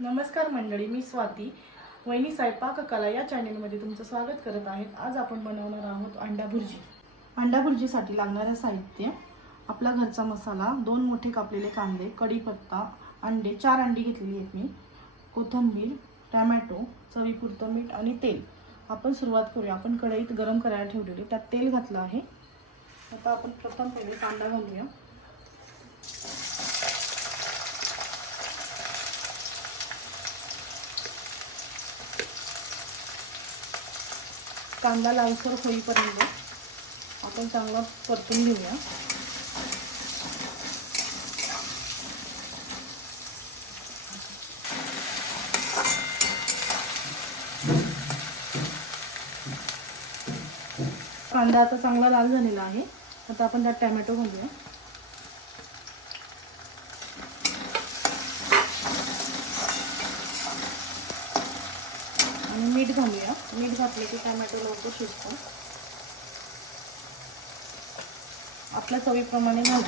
नमस्कार मंडळी मी स्वाती. वहिनी स्वयंपाक कला या चॅनेलमध्ये तुमचं स्वागत करत आहेत आज आपण बनवणार आहोत अंडा भुर्जी. अंडा भुर्जीसाठी लागणारं साहित्य आपला घरचा मसाला दोन मोठे कापलेले कांदे कढीपत्ता अंडे चार अंडी घेतलेली आहेत मी. कोथंबीर टॅमॅटो चवीपुरतं मीठ आणि तेल. आपण सुरुवात करूया. आपण कढईत गरम करायला ठेवलेली. त्यात तेल घातलं आहे. आता आपण प्रथम पहिले कांदा घालूया. कांदा लालसर होईपर्यंत आपण चांगला परतून घेऊया. कांदा आता चांगला लाल झालेला आहे. आता आपण त्यात टॅमॅटो घालूया. आणि मीठ घालूया. मीठ घातले की टॅमॅटो लवकर शिजतो. आपल्या चवीप्रमाणे घालू.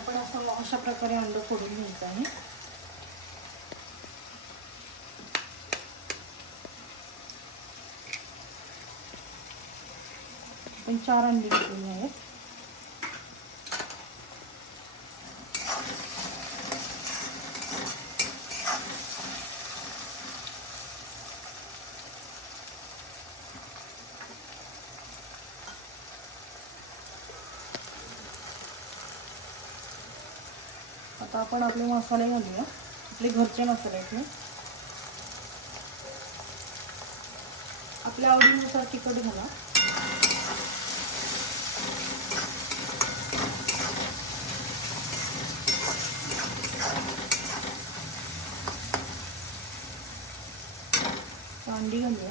आपण असं अशा प्रकारे अंड फोडून घ्यायचं आहे. आपण चार अंडी घेतलेली आहेत. आता आपण आपले मसाले घालूया. आपले घरचे मसाले आहेत ना आपल्या आवडीनुसार तिखट घाला. अंडी घालूया.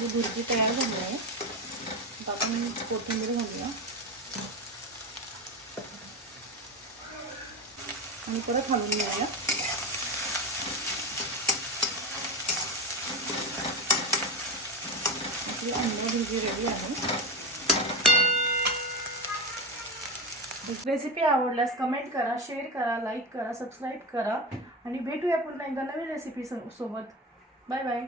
आपली भुर्जी तयार झाली आहे. आपण कोथिंबीर घालूया. आणि परत हलवून घेऊया. आपली अंडा भुर्जी रेडी आहे. रेसिपी आवडल्यास कमेंट करा शेअर करा लाईक करा सबस्क्राईब करा. आणि भेटूया पुन्हा एकदा नवीन रेसिपी सोबत. Bye bye